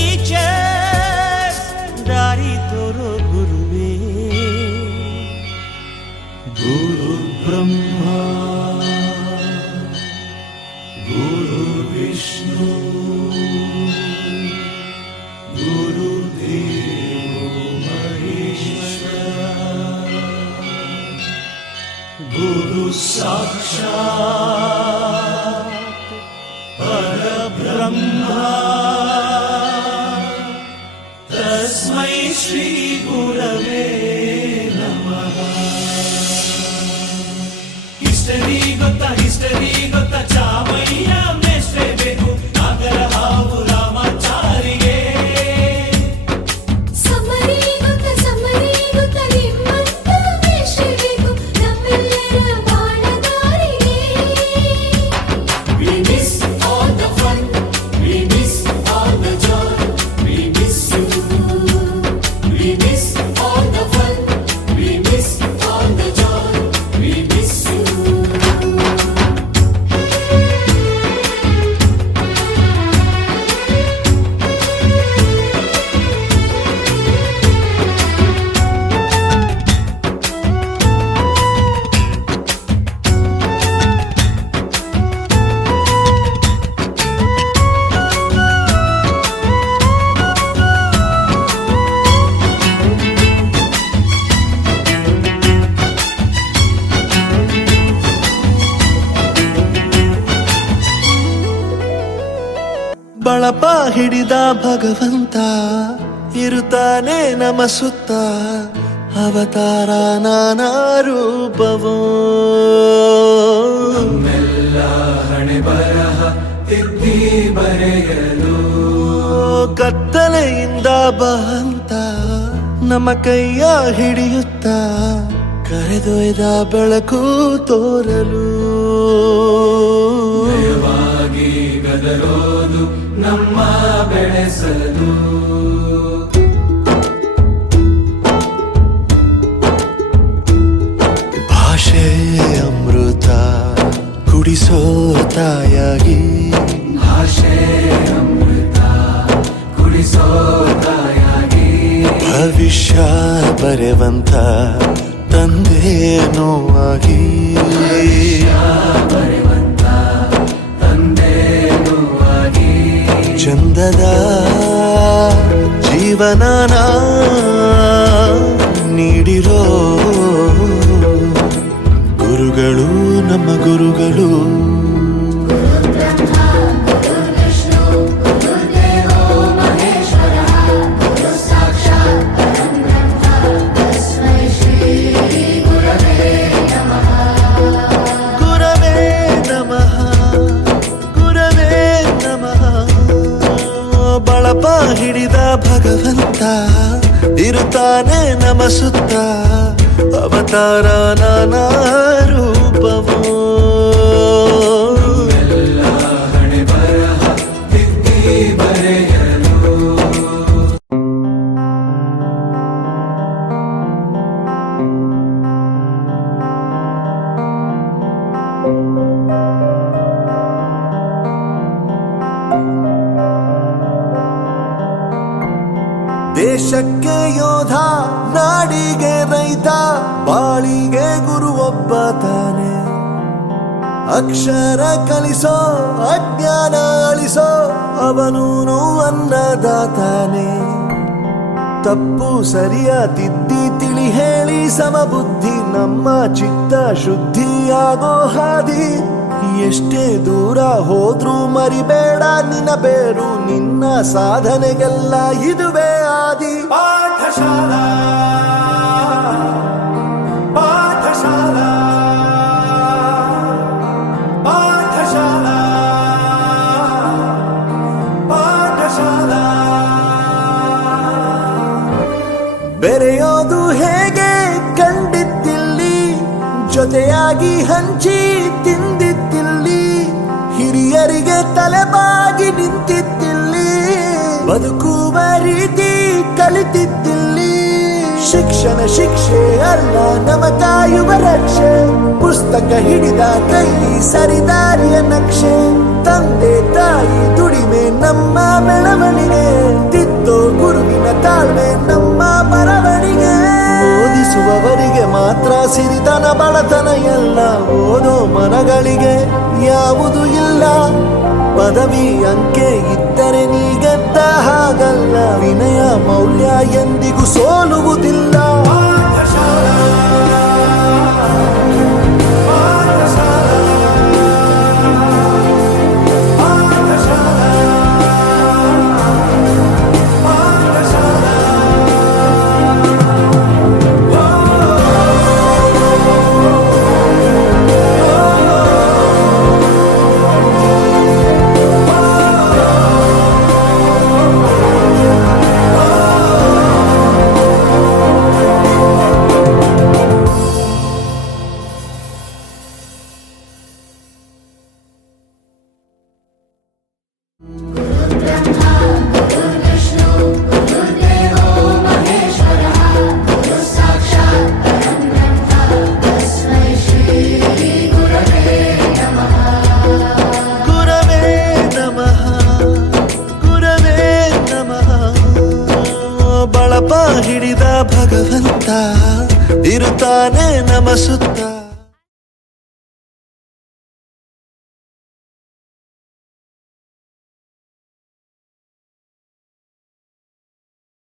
Teachers ದಾರಿ ತೋರೋ ಗುರುವೇ. ಗುರು ಬ್ರಹ್ಮ ಗುರು ವಿಷ್ಣು ಗುರುದೇವೋ ಮಹೇಶ್ವರ ಗುರು ಸಾಕ್ಷಾತ್ ಪರಬ್ರಹ್ಮ ತಸ್ಮೈ ಶ್ರೀ ಗುರವೇ ನಮಃ. ಹಿಸ್ಟರಿ ಗೊತ್ತಾ ಚಾಮಯ್ಯ ಮೇಷ್ಟ್ರೆ ಬೇಕು ನಾಗರ ಹಾವು ರಾಮಾಚಾರಿಗೆ. ಸಮರಿ ಗೊತ್ತಾ ನಿಮ್ಮಂತ ಮೇಷ್ಟ್ರೆ ಬೇಕು ನಮ್ಮೆಲ್ಲರ ಬಾಳಗಾರಿಗೆ. We miss all the fun, we miss all the joy, we miss you. We miss all the fun, we miss all the joy, we miss you. ಬಳಪ ಹಿಡಿದ ಭಗವಂತ ಇರುತ್ತಾನೆ ನಮ ಸುತ್ತ, ಅವತಾರ ನಾನಾ ರೂಪವೋ. ನಮ್ಮೆಲ್ಲ ಹಣೆ ಬರಹ ತಿದ್ದಿ ಬರೆಯಲು ಕತ್ತಲೆಯಿಂದ ಬಂತ ನಮ್ಮ ಕೈಯ ಹಿಡಿಯುತ್ತ, ಕರೆದೊಯ್ದ ಬೆಳಕು ತೋರಲು. ಭಯವಾಗಿ ಗದರೋದು ನಮ್ಮ ಬೆಳೆಸಲು. ಭಾಷೆ ಅಮೃತ ಕುಡಿಸೋ ತಾಯಾಗಿ, ಭಾಷೆ ಅಮೃತ ಕುಡಿಸೋ ತಾಯಾಗಿ. ಭವಿಷ್ಯ ಬರೆವಂತ ತಂದೇನೋ ಆಗಿ, ಬರೆವಂತ ತಂದೇನೂ ಆಗಿ. ಚಂದದ ಜೀವನನ ನೀಡಿರೋ ಗುರುಗಳು ನಮ್ಮ ಗುರುಗಳು. ಬಳಪ ಹಿಡಿದ ಭಗವಂತ ಇರುತ್ತಾನೆ ನಮ ಸುತ್ತ, ಅವತಾರ ನಾನಾ ರೂಪವೋ. ಎಲ್ಲ ಹಣೆ ಬರಹ ತಿದ್ದಿ ಬರೆಯಲು. ದೇಶಕ್ಕೆ ಯೋಧ, ನಾಡಿಗೆ ರೈತ, ಬಾಳಿಗೆ ಗುರು ಒಬ್ಬ ತಾನೆ. ಅಕ್ಷರ ಕಲಿಸೋ ಅಜ್ಞಾನ ಅಳಿಸೋ ಅವನೂನು ಅನ್ನದಾತಾನೆ. ತಪ್ಪು ಸರಿಯ ತಿದ್ದಿ ತಿಳಿ ಹೇಳಿ ಸಮಬುದ್ಧಿ ನಮ್ಮ ಚಿತ್ತ ಶುದ್ಧಿಯಾಗೋ ಹಾದಿ. ಎಷ್ಟೇ ದೂರ ಹೋದ್ರೂ ಮರಿಬೇಡ ನಿನ್ನ ಬೇರು, ನಿನ್ನ ಸಾಧನೆಗೆಲ್ಲ ಇದುವೇ ಆದಿ. ಪಾಠಶಾಲಾ ಪಾಠಶಾಲಾ ಪಾಠಶಾಲಾ ಪಾಠಶಾಲಾ. ಬೆರೆಯೋದು ಹೇಗೆ ಕಂಡಿದ್ದಿಲ್ಲಿ, ಜೊತೆಯಾಗಿ ಹಂಚಿ ತಿಂದಿದ್ದಿಲ್ಲಿ, ಹಿರಿಯರಿಗೆ ತಲೆಬಾಗಿ ನಿಂತಿದ್ದಿಲ್ಲಿ, ಬದುಕುವ ರೀತಿ ಕಲಿತಿದ್ದಿಲ್ಲಿ. ಶಿಕ್ಷಣ ಗುರುವಿನ ಶಿಕ್ಷೆ ಅಲ್ಲ ನಮ ಕಾಯುವ ರಕ್ಷೆ. ಪುಸ್ತಕ ಹಿಡಿದ ಕೈ ಸರಿದಾರಿಯ ನಕ್ಷೆ. ತಂದೆ ತಾಯಿ ದುಡಿಮೆ ನಮ್ಮ ಬೆಳವಣಿಗೆ. ತಿದ್ದೋ ಗುರುವಿನ ತಾಳ್ಮೆ ನಮ್ಮ ಬರವಣಿಗೆ. ಓದಿಸುವವರಿಗೆ ಮಾತ್ರ ಸಿರಿತನ ಬಡತನ ಎಲ್ಲ. ಓದೋ ಮನಗಳಿಗೆ ಯಾವುದು ಇಲ್ಲ. ಪದವಿ ಅಂಕೆ ಇದ್ದರೆ ನೀ ಗೆದ್ದ ಹಾಗಲ್ಲ. ವಿನಯ ಮೌಲ್ಯ ಎಂದಿಗೂ ಸೋಲುವುದಿಲ್ಲ. ಬಳಪ ಹಿಡಿದ ಭಗವಂತ ಇರುತ್ತಾನೆ ನಮ ಸುತ್ತ.